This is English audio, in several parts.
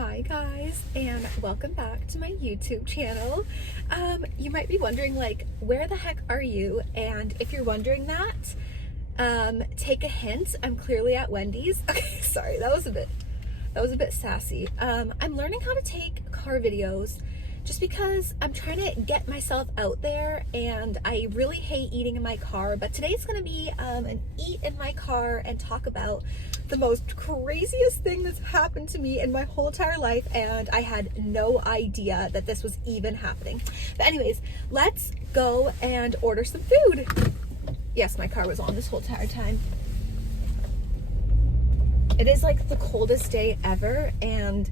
Hi guys, and welcome back to my YouTube channel. You might be wondering, like, where the heck are you? And if you're wondering that, take a hint. I'm clearly at Wendy's. Okay, sorry, that was a bit sassy. I'm learning how to take car videos just because I'm trying to get myself out there, and I really hate eating in my car. But today's gonna be an eat in my car and talk about the most craziest thing that's happened to me in my whole entire life, and I had no idea that this was even happening. But anyways, let's go and order some food. Yes, my car was on this whole entire time. It is like the coldest day ever, and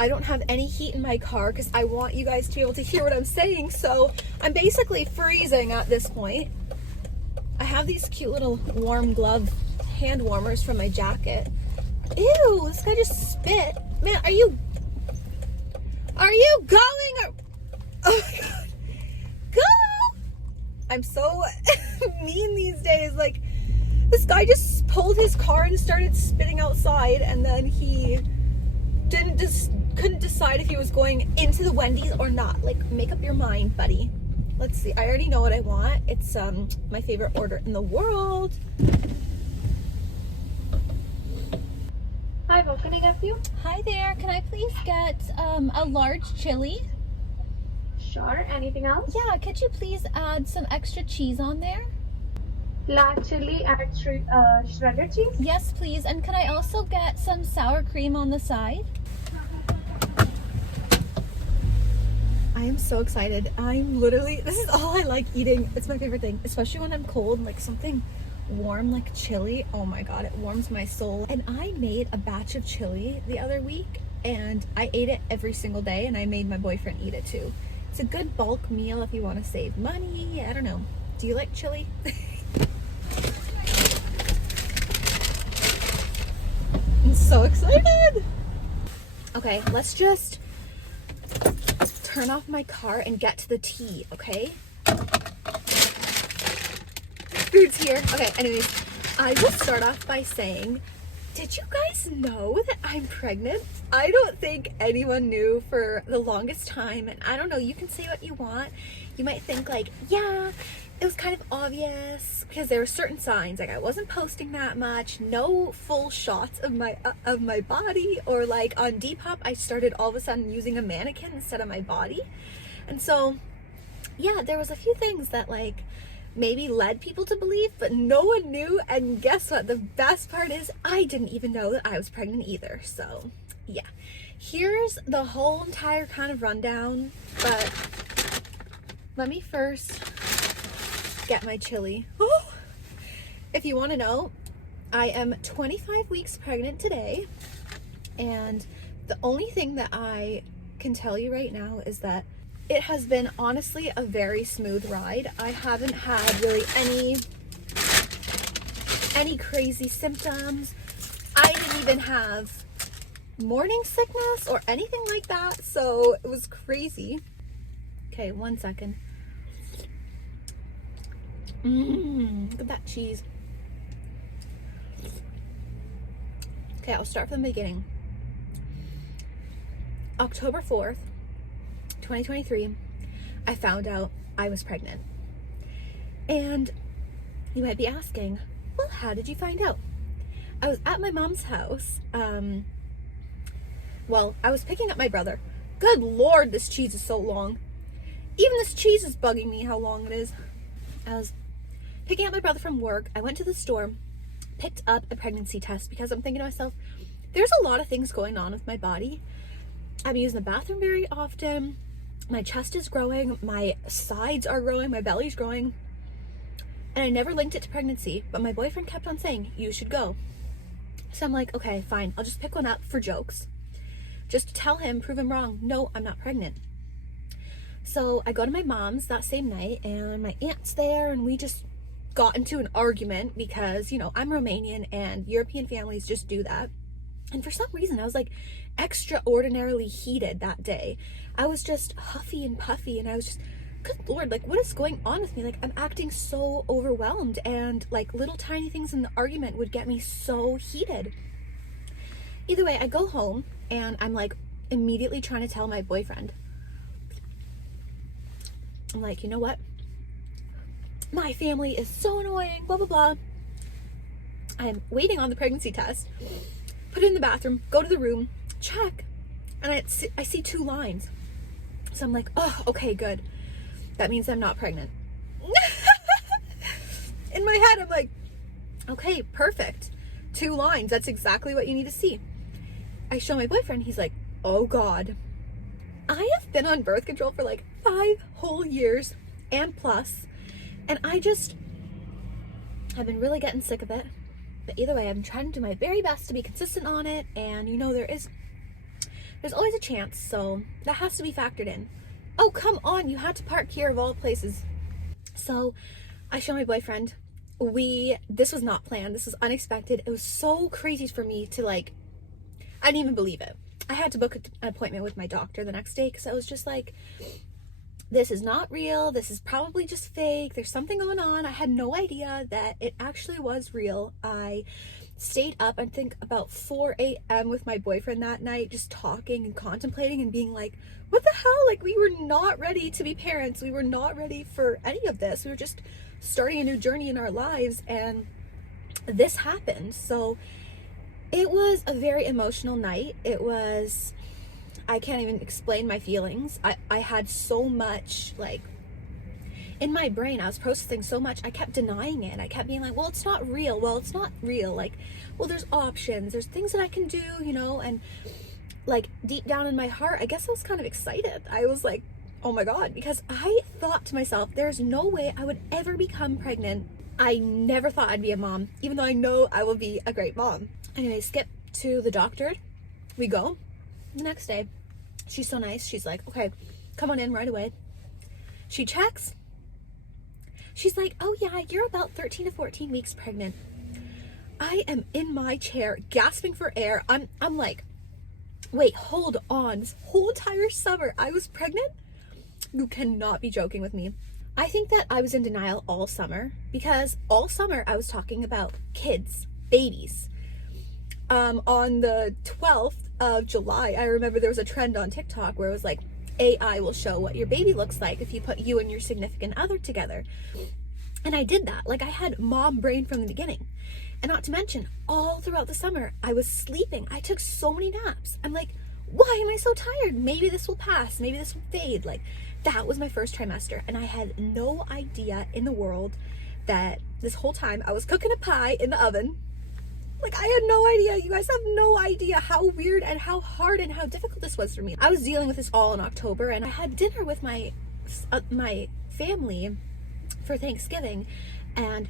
I don't have any heat in my car because I want you guys to be able to hear what I'm saying. So I'm basically freezing at this point. I have these cute little warm glove hand warmers from my jacket. Ew, this guy just spit. Man, are you going? Or, oh my God, go! I'm so mean these days. Like, this guy just pulled his car and started spitting outside, and then he couldn't decide if he was going into the Wendy's or not. Like, make up your mind, buddy. Let's see. I already know what I want. It's my favorite order in the world. Hi, what can I get for you? Hi there. Can I please get a large chili? Sure. Anything else? Yeah. Could you please add some extra cheese on there? Large chili and shredded cheese? Yes, please. And can I also get some sour cream on the side? I am so excited. This is all I like eating. It's my favorite thing, especially when I'm cold, like something warm like chili. Oh my God, it warms my soul. And I made a batch of chili the other week, and I ate it every single day, and I made my boyfriend eat it too. It's a good bulk meal if you want to save money. I don't know. Do you like chili? I'm so excited. Okay, let's just turn off my car and get to the tea, okay? Food's here. Okay, anyways, I will start off by saying, did you guys know that I'm pregnant? I don't think anyone knew for the longest time, and I don't know, you can say what you want. You might think like, yeah, it was kind of obvious because there were certain signs, like I wasn't posting that much, no full shots of my body, or like on Depop I started all of a sudden using a mannequin instead of my body. And so yeah, there was a few things that like maybe led people to believe, but no one knew. And guess what? The best part is I didn't even know that I was pregnant either. So yeah, here's the whole entire kind of rundown, but let me first get my chili. Oh, if you want to know, I am 25 weeks pregnant today, and the only thing that I can tell you right now is that it has been honestly a very smooth ride. I haven't had really any crazy symptoms. I didn't even have morning sickness or anything like that, so it was crazy. Okay, 1 second. Look at that cheese. Okay, I'll start from the beginning. October 4th, 2023, I found out I was pregnant. And you might be asking, well, how did you find out? I was at my mom's house. Well, I was picking up my brother. Good Lord, this cheese is so long. Even this cheese is bugging me how long it is. I was picking up my brother from work. I went to the store, picked up a pregnancy test because I'm thinking to myself, there's a lot of things going on with my body. I'm using the bathroom very often. My chest is growing, my sides are growing, my belly's growing. And I never linked it to pregnancy, but my boyfriend kept on saying, you should go. So I'm like, okay, fine. I'll just pick one up for jokes. Just to tell him, prove him wrong. No, I'm not pregnant. So I go to my mom's that same night, and my aunt's there, and we just got into an argument because, you know, I'm Romanian and European families just do that. And for some reason, I was like extraordinarily heated that day. I was just huffy and puffy, and I was just, good Lord, like, what is going on with me? Like, I'm acting so overwhelmed, and like little tiny things in the argument would get me so heated. Either way, I go home and I'm like immediately trying to tell my boyfriend. I'm like, you know what? My family is so annoying, blah, blah, blah. I'm waiting on the pregnancy test, put it in the bathroom, go to the room, check, and I see 2 lines. So I'm like, oh, okay, good. That means I'm not pregnant. In my head, I'm like, okay, perfect. 2 lines, that's exactly what you need to see. I show my boyfriend, he's like, oh God. I have been on birth control for like 5 whole years and plus, and I've been really getting sick of it. But either way, I'm trying to do my very best to be consistent on it, and you know, there's always a chance, so that has to be factored in. Oh, come on, you had to park here of all places. So I show my boyfriend, this was not planned, this was unexpected. It was so crazy for me to like, I didn't even believe it. I had to book an appointment with my doctor the next day because I was just like, this is not real, this is probably just fake, there's something going on. I had no idea that it actually was real. I stayed up, I think about 4 a.m. with my boyfriend that night, just talking and contemplating and being like, what the hell? Like, we were not ready to be parents. We were not ready for any of this. We were just starting a new journey in our lives, and this happened. So it was a very emotional night. I can't even explain my feelings. I had so much, like, in my brain, I was processing so much. I kept denying it. I kept being like, well, it's not real. Well, it's not real. Like, well, there's options. There's things that I can do, you know? And like deep down in my heart, I guess I was kind of excited. I was like, oh my God, because I thought to myself, there's no way I would ever become pregnant. I never thought I'd be a mom, even though I know I will be a great mom. Anyway, skip to the doctor. We go the next day. She's so nice. She's like, okay, come on in right away. She checks. She's like, oh yeah, you're about 13 to 14 weeks pregnant. I am in my chair gasping for air. I'm like, wait, hold on. This whole entire summer I was pregnant? You cannot be joking with me. I think that I was in denial all summer because all summer I was talking about kids, babies. On the 12th of July, I remember there was a trend on TikTok where it was like, AI will show what your baby looks like if you put you and your significant other together. And I did that. Like, I had mom brain from the beginning. And not to mention, all throughout the summer, I was sleeping. I took so many naps. I'm like, why am I so tired? Maybe this will pass. Maybe this will fade. Like, that was my first trimester. And I had no idea in the world that this whole time I was cooking a pie in the oven. Like, I had no idea. You guys have no idea how weird and how hard and how difficult this was for me. I was dealing with this all in October, and I had dinner with my family for Thanksgiving, and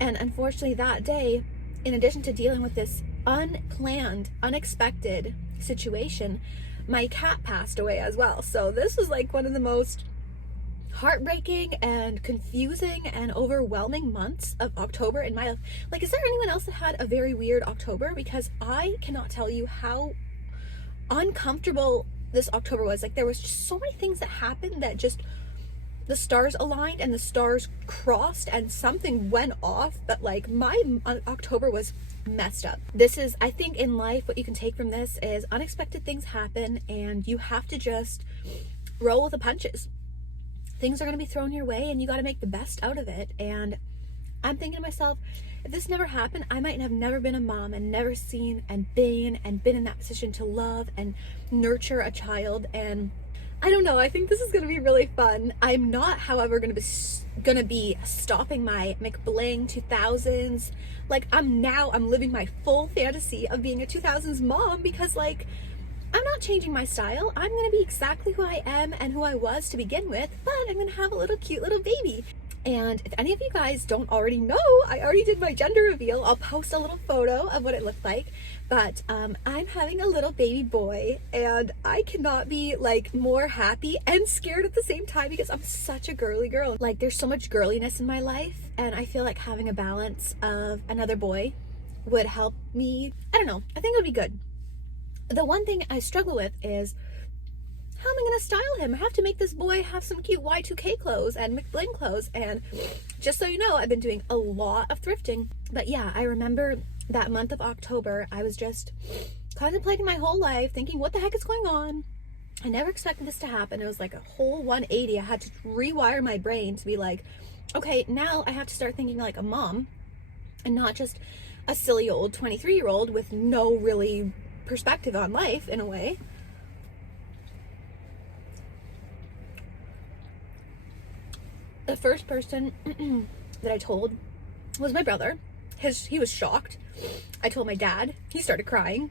unfortunately that day, in addition to dealing with this unplanned, unexpected situation, my cat passed away as well. So this was like one of the most heartbreaking and confusing and overwhelming months of October in my life. Like, is there anyone else that had a very weird October? Because I cannot tell you how uncomfortable this October was. Like, there was just so many things that happened that just, the stars aligned and the stars crossed and something went off. But like, my October was messed up. This is, I think in life, what you can take from this is unexpected things happen and you have to just roll with the punches. Things are going to be thrown your way and you got to make the best out of it. And I'm thinking to myself, if this never happened, I might have never been a mom and never seen and been in that position to love and nurture a child. And I don't know, I think this is going to be really fun. I'm not, however, going to be stopping my McBling 2000s. Like, I'm living my full fantasy of being a 2000s mom because, like, I'm not changing my style. I'm going to be exactly who I am and who I was to begin with, but I'm going to have a little cute little baby. And if any of you guys don't already know, I already did my gender reveal. I'll post a little photo of what it looked like, but I'm having a little baby boy and I cannot be like more happy and scared at the same time because I'm such a girly girl. Like, there's so much girliness in my life and I feel like having a balance of another boy would help me. I don't know. I think it would be good. The one thing I struggle with is, how am I going to style him? I have to make this boy have some cute Y2K clothes and McBling clothes. And just so you know, I've been doing a lot of thrifting. But yeah, I remember that month of October, I was just contemplating my whole life, thinking, what the heck is going on? I never expected this to happen. It was like a whole 180. I had to rewire my brain to be like, okay, now I have to start thinking like a mom and not just a silly old 23-year-old with no really perspective on life in a way. The first person that I told was my brother. He was shocked. I told my dad. He started crying.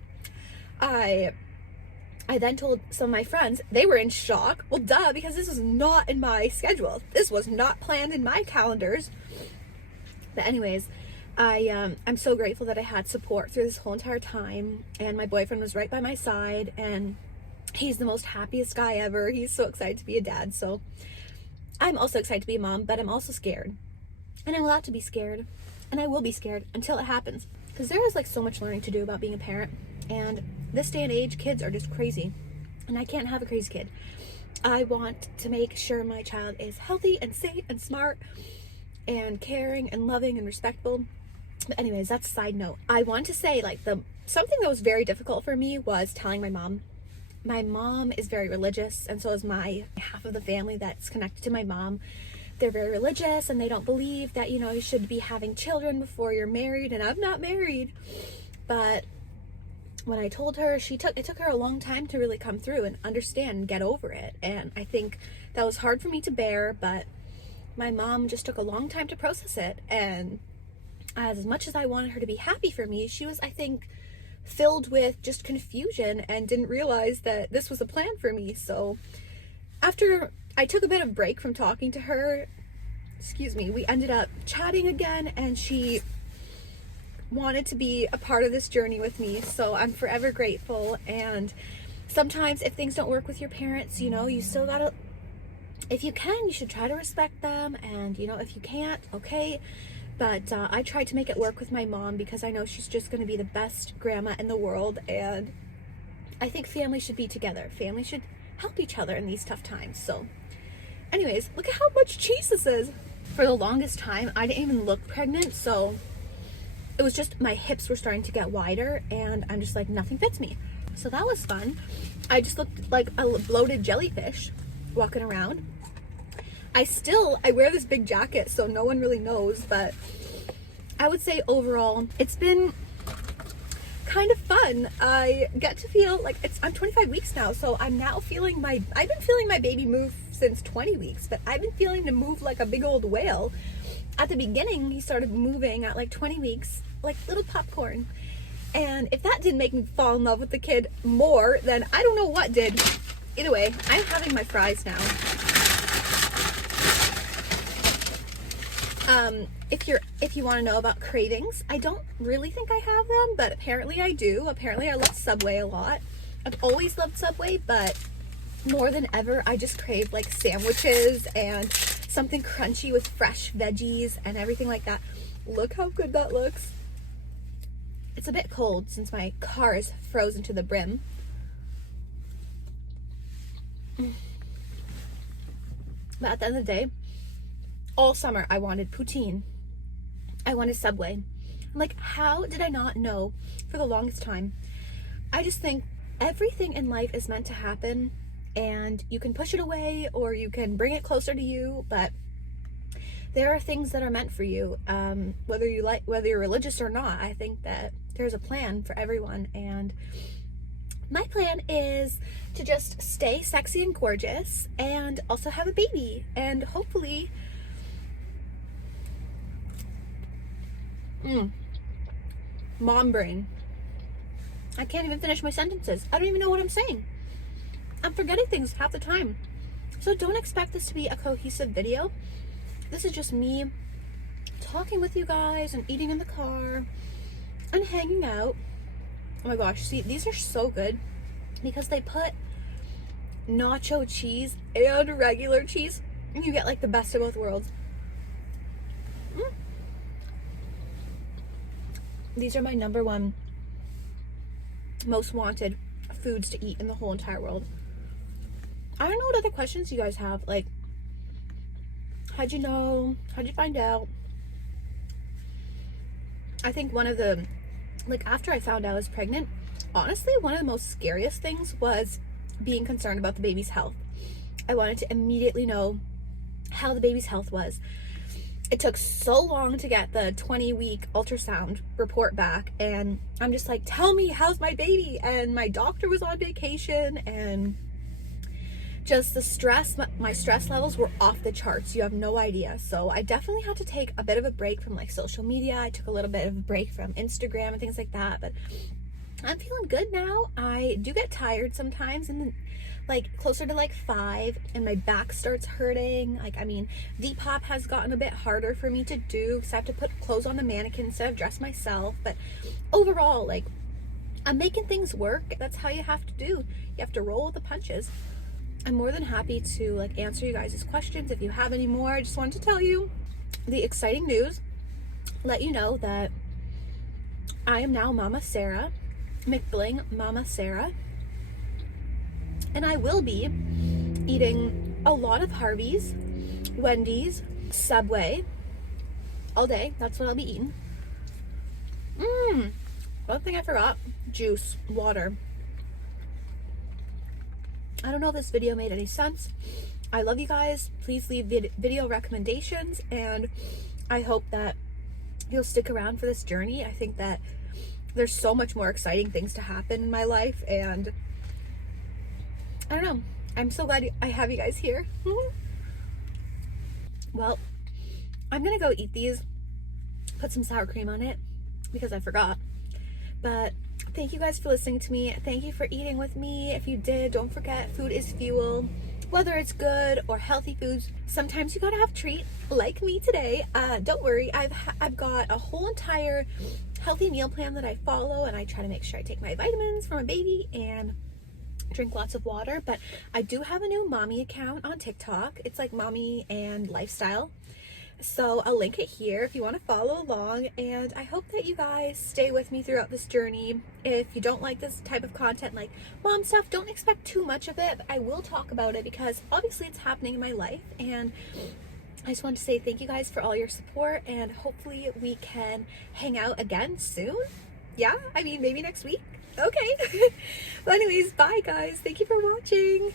I then told some of my friends. They were in shock. Well, duh, because this was not in my schedule. This was not planned in my calendars. But anyways, I'm so grateful that I had support through this whole entire time. And my boyfriend was right by my side. And he's the most happiest guy ever. He's so excited to be a dad. So I'm also excited to be a mom, but I'm also scared. And I'm allowed to be scared. And I will be scared until it happens. Because there is like so much learning to do about being a parent. And this day and age, kids are just crazy. And I can't have a crazy kid. I want to make sure my child is healthy and safe and smart and caring and loving and respectful. But anyways, that's a side note. I want to say like something that was very difficult for me was telling my mom. My mom is very religious, and so is my half of the family that's connected to my mom. They're very religious, and they don't believe that, you know, you should be having children before you're married, and I'm not married. But when I told her, it took her a long time to really come through and understand and get over it. And I think that was hard for me to bear, but my mom just took a long time to process it. And as much as I wanted her to be happy for me, she was, I think, filled with just confusion and didn't realize that this was a plan for me. So after I took a bit of break from talking to her, we ended up chatting again, and she wanted to be a part of this journey with me. So I'm forever grateful. And sometimes if things don't work with your parents, you know, you still gotta, if you can, you should try to respect them. And, you know, if you can't, okay. But I tried to make it work with my mom because I know she's just going to be the best grandma in the world. And I think family should be together. Family should help each other in these tough times. So anyways, look at how much cheese this is. For the longest time, I didn't even look pregnant. So it was just my hips were starting to get wider. And I'm just like, nothing fits me. So that was fun. I just looked like a bloated jellyfish walking around. I wear this big jacket, so no one really knows, but I would say overall, it's been kind of fun. I get to feel like I'm 25 weeks now, so I'm now feeling I've been feeling my baby move since 20 weeks, but I've been feeling him move like a big old whale. At the beginning, he started moving at like 20 weeks, like little popcorn. And if that didn't make me fall in love with the kid more, then I don't know what did. Either way, I'm having my fries now. If you want to know about cravings, I don't really think I have them, but apparently I do. Apparently I love Subway a lot. I've always loved Subway, but more than ever, I just crave like sandwiches and something crunchy with fresh veggies and everything like that. Look how good that looks. It's a bit cold since my car is frozen to the brim. But at the end of the day, all summer I wanted poutine. I wanted Subway. I'm like, how did I not know for the longest time? I just think everything in life is meant to happen, and you can push it away or you can bring it closer to you, but there are things that are meant for you, whether you're religious or not. I think that there's a plan for everyone, and my plan is to just stay sexy and gorgeous and also have a baby, and hopefully mom brain. I can't even finish my sentences. I don't even know what I'm saying. I'm forgetting things half the time. So don't expect this to be a cohesive video. This is just me talking with you guys and eating in the car and hanging out. Oh my gosh, see, these are so good because they put nacho cheese and regular cheese, and you get like the best of both worlds. These are my number one most wanted foods to eat in the whole entire world. I don't know what other questions you guys have. Like, how'd you know? How'd you find out? I think one of the, like, after I found out I was pregnant, honestly, one of the most scariest things was being concerned about the baby's health. I wanted to immediately know how the baby's health was. It took so long to get the 20-week ultrasound report back, and I'm just like, tell me, how's my baby? And my doctor was on vacation, and just the stress, my stress levels were off the charts. You have no idea. So I definitely had to take a bit of a break from like social media. I took a little bit of a break from Instagram and things like that, but I'm feeling good now. I do get tired sometimes, and like closer to like 5, and my back starts hurting. Like, I mean, Depop has gotten a bit harder for me to do because I have to put clothes on the mannequin instead of dress myself. But overall, like, I'm making things work. That's how you have to do. You have to roll with the punches. I'm more than happy to like answer you guys' questions if you have any more. I just wanted to tell you the exciting news, let you know that I am now Mama Sarah, McBling Mama Sarah, and I will be eating a lot of Harvey's, Wendy's, Subway all day. That's what I'll be eating. One thing I forgot, juice, water. I don't know if this video made any sense. I love you guys. Please leave video recommendations, and I hope that you'll stick around for this journey. I think that there's so much more exciting things to happen in my life, and I don't know. I'm so glad I have you guys here. Well, I'm gonna go eat these, put some sour cream on it because I forgot. But thank you guys for listening to me. Thank you for eating with me. If you did, don't forget, food is fuel. Whether it's good or healthy foods, sometimes you gotta have a treat, like me today. Don't worry, I've got a whole entire healthy meal plan that I follow, and I try to make sure I take my vitamins for my baby and drink lots of water. But I do have a new mommy account on TikTok. It's like mommy and lifestyle. So I'll link it here if you want to follow along, and I hope that you guys stay with me throughout this journey. If you don't like this type of content, like mom stuff, don't expect too much of it, but I will talk about it because obviously it's happening in my life, and I just want to say thank you guys for all your support, and hopefully we can hang out again soon. Yeah, I mean, maybe next week. Okay. Well, anyways, bye guys. Thank you for watching.